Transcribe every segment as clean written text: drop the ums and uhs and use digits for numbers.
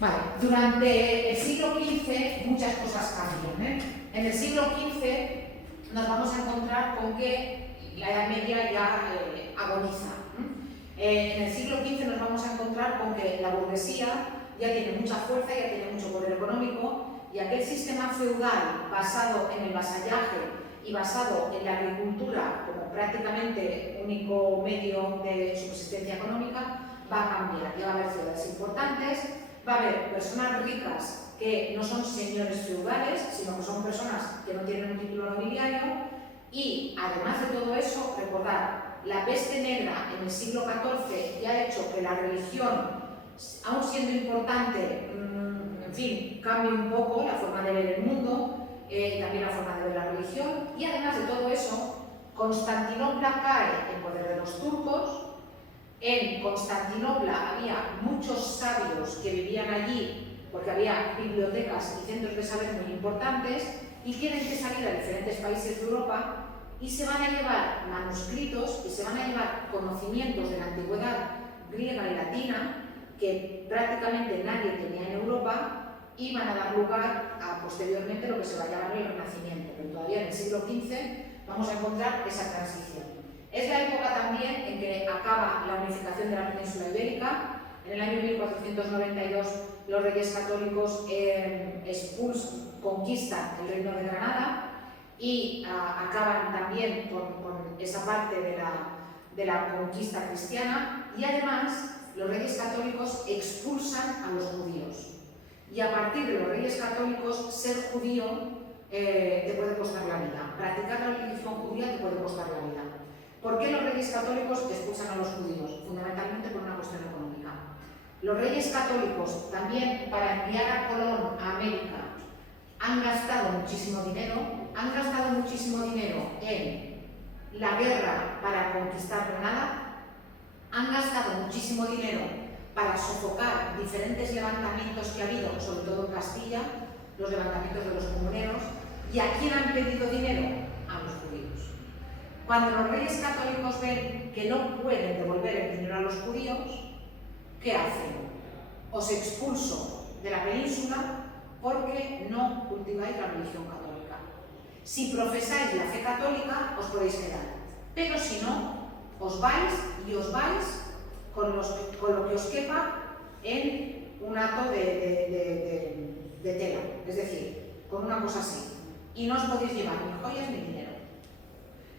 Vale, durante el siglo XV muchas cosas cambian. En el siglo XV nos vamos a encontrar con que la Edad Media ya agoniza. En el siglo XV nos vamos a encontrar con que la burguesía ya tiene mucha fuerza, ya tiene mucho poder económico, y aquel sistema feudal basado en el vasallaje y basado en la agricultura como prácticamente único medio de subsistencia económica va a cambiar. Ya va a haber ciudades importantes, va a haber personas ricas que no son señores feudales, sino que son personas que no tienen un título nobiliario, y además de todo eso, recordar, la peste negra en el siglo XIV ya ha hecho que la religión, aun siendo importante, en fin, cambie un poco la forma de ver el mundo, también la forma de ver la religión, y además de todo eso, Constantinopla cae en poder de los turcos. En Constantinopla había muchos sabios que vivían allí porque había bibliotecas y centros de saber muy importantes, y tienen que salir a diferentes países de Europa y se van a llevar manuscritos y se van a llevar conocimientos de la antigüedad griega y latina que prácticamente nadie tenía en Europa, y van a dar lugar a posteriormente lo que se va a llamar el Renacimiento. Pero todavía en el siglo XV vamos a encontrar esa transición. Es la época también en que acaba la unificación de la península ibérica. En el año 1492 los reyes católicos conquistan el reino de Granada y acaban también con esa parte de la conquista cristiana, y además los reyes católicos expulsan a los judíos. Y a partir de los reyes católicos, ser judío te puede costar la vida. Practicar la religión judía te puede costar la vida. ¿Por qué los reyes católicos expulsan a los judíos? Fundamentalmente por una cuestión económica. Los reyes católicos, también para enviar a Colón a América, han gastado muchísimo dinero. Han gastado muchísimo dinero en la guerra para conquistar Granada. Han gastado muchísimo dinero para sofocar diferentes levantamientos que ha habido, sobre todo en Castilla, los levantamientos de los comuneros. ¿Y a quién han pedido dinero? A los judíos. Cuando los reyes católicos ven que no pueden devolver el dinero a los judíos, ¿qué hacen? Os expulso de la península porque no cultiváis la religión católica. Si profesáis la fe católica, os podéis quedar. Pero si no, os vais, y os vais con lo que os quepa en un hato de tela, es decir, con una cosa así. Y no os podéis llevar ni joyas ni dinero.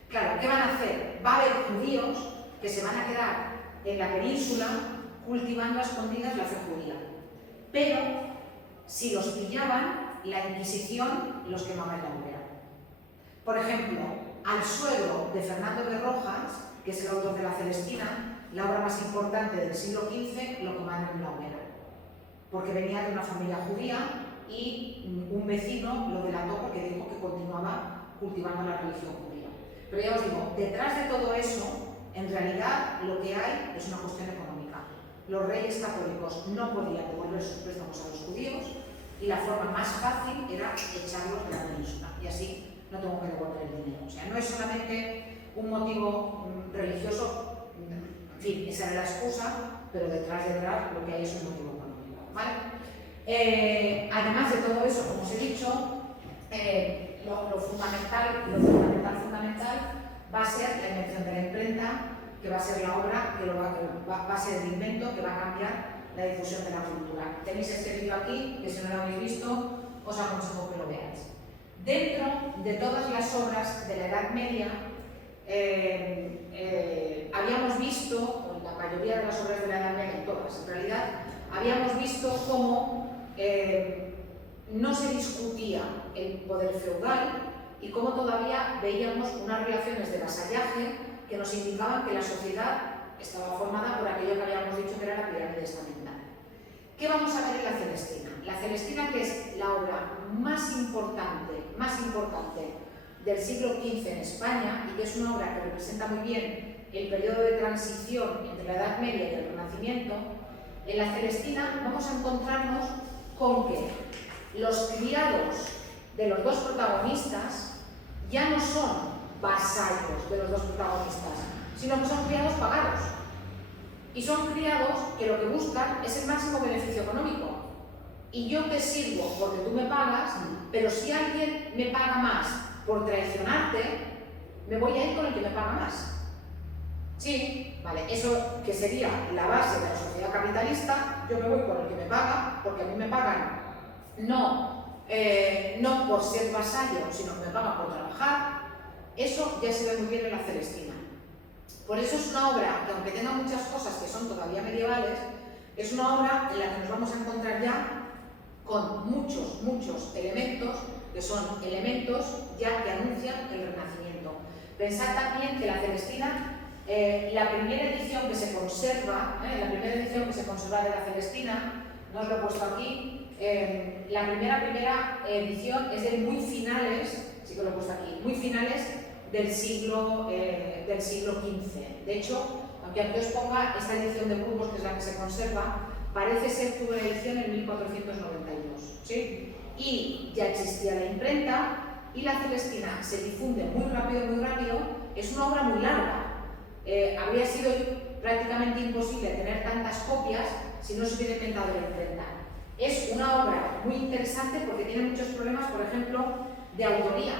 Claro, ¿qué van a hacer? Va a haber judíos que se van a quedar en la península cultivando a escondidas la fe judía. Pero si los pillaban, la Inquisición los quemaba en la hoguera. Por ejemplo, al suegro de Fernando de Rojas, que es el autor de La Celestina, la obra más importante del siglo XV, lo quemaron en la hoguera, porque venía de una familia judía y un vecino lo delató porque dijo que continuaba cultivando la religión judía. Pero ya os digo, detrás de todo eso, en realidad lo que hay es una cuestión económica. Los reyes católicos no podían devolver sus préstamos a los judíos, y la forma más fácil era echarlos de la península, y así no tengo que devolver el dinero. O sea, no es solamente un motivo religioso, en fin, esa era la excusa, pero detrás lo que hay es un motivo económico, ¿vale? Además de todo eso, como os he dicho, lo fundamental va a ser la invención de la imprenta, que va a ser la obra, va a ser el invento que va a cambiar la difusión de la cultura. Tenéis este vídeo aquí, que si no lo habéis visto, os aconsejo que lo veáis. Dentro de todas las obras de la Edad Media, habíamos visto, o la mayoría de las obras de la Edad Media, todas en realidad, habíamos visto cómo no se discutía el poder feudal y cómo todavía veíamos unas relaciones de vasallaje que nos indicaban que la sociedad estaba formada por aquello que habíamos dicho que era la pirámide estamentaria. ¿Qué vamos a ver en La Celestina? La Celestina, que es la obra más importante del siglo XV en España, y que es una obra que representa muy bien el periodo de transición entre la Edad Media y el Renacimiento. En La Celestina vamos a encontrarnos con que los criados de los dos protagonistas ya no son vasallos de los dos protagonistas, sino que son criados pagados. Y son criados que lo que buscan es el máximo beneficio económico. y yo te sirvo porque tú me pagas, pero si alguien me paga más por traicionarte, me voy a ir con el que me paga más. Sí, vale, eso que sería la base de la sociedad capitalista, yo me voy con el que me paga, porque a mí me pagan no por ser vasallo, sino que me pagan por trabajar. Eso ya se ve muy bien en la Celestina. Por eso es una obra que, aunque tenga muchas cosas que son todavía medievales, es una obra en la que nos vamos a encontrar ya con muchos elementos que son elementos ya que anuncian el Renacimiento. Pensad también que la Celestina, la primera edición que se conserva, de la Celestina, no os lo he puesto aquí, la primera edición es de muy finales, sí que lo he puesto aquí, muy finales del siglo XV. De hecho, aunque aquí os ponga esta edición de Burgos, que es la que se conserva, parece ser que hubo una edición en 1492, ¿sí? Y ya existía la imprenta y la Celestina se difunde muy rápido, es una obra muy larga. Habría sido prácticamente imposible tener tantas copias si no se hubiera inventado la imprenta. Es una obra muy interesante porque tiene muchos problemas, por ejemplo, de autoría.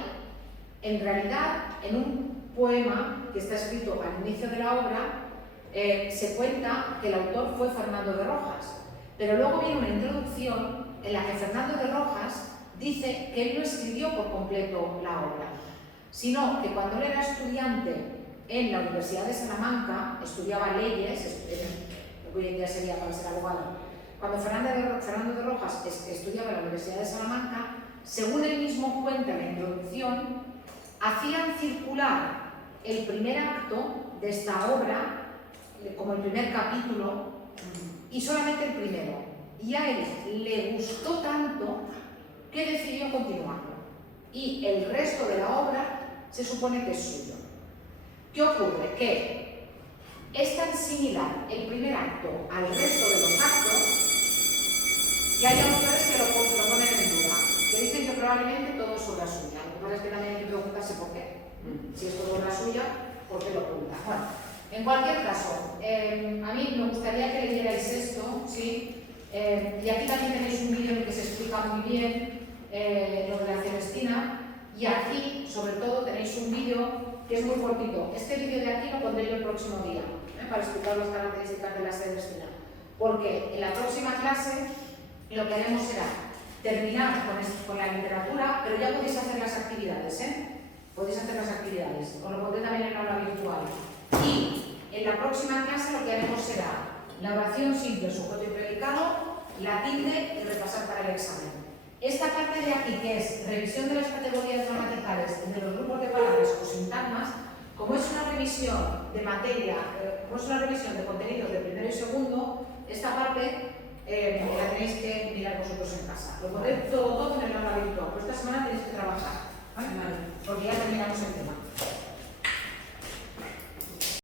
En realidad, en un poema que está escrito al inicio de la obra, se cuenta que el autor fue Fernando de Rojas, pero luego viene una introducción en la que Fernando de Rojas dice que él no escribió por completo la obra, sino que cuando él era estudiante en la Universidad de Salamanca, estudiaba leyes, hoy en día sería para ser abogado. Cuando Fernando de Rojas estudiaba en la Universidad de Salamanca, según él mismo cuenta en la introducción, hacían circular el primer acto de esta obra como el primer capítulo y solamente el primero. Y a él le gustó tanto que decidió continuarlo. Y el resto de la obra se supone que es suyo. ¿Qué ocurre? Que es tan similar el primer acto al resto de los actos que hay autores que lo ponen en duda, que dicen que probablemente todo es obra suya. Lo que pasa es que también hay que preguntarse por qué. Si es todo obra suya, ¿por qué lo oculta? Bueno, en cualquier caso, a mí me gustaría que leyerais esto, ¿sí? Y aquí también tenéis un vídeo en el que se explica muy bien lo de la Celestina, y aquí, sobre todo, tenéis un vídeo que es muy cortito. Este vídeo de aquí lo pondré yo el próximo día, para explicar las características de la Celestina, porque en la próxima clase lo que haremos será terminar con la literatura, pero ya podéis hacer las actividades, podéis hacer las actividades, os lo pondré también en la aula virtual. Y en la próxima clase lo que haremos será la oración simple, sujeto y predicado, la tilde y repasar para el examen. Esta parte de aquí, que es revisión de las categorías gramaticales de los grupos de palabras o sintagmas, como es una revisión de materia, como es una revisión de contenidos de primero y segundo, esta parte la tenéis que mirar vosotros en casa. Lo pondré todo en el aula virtual.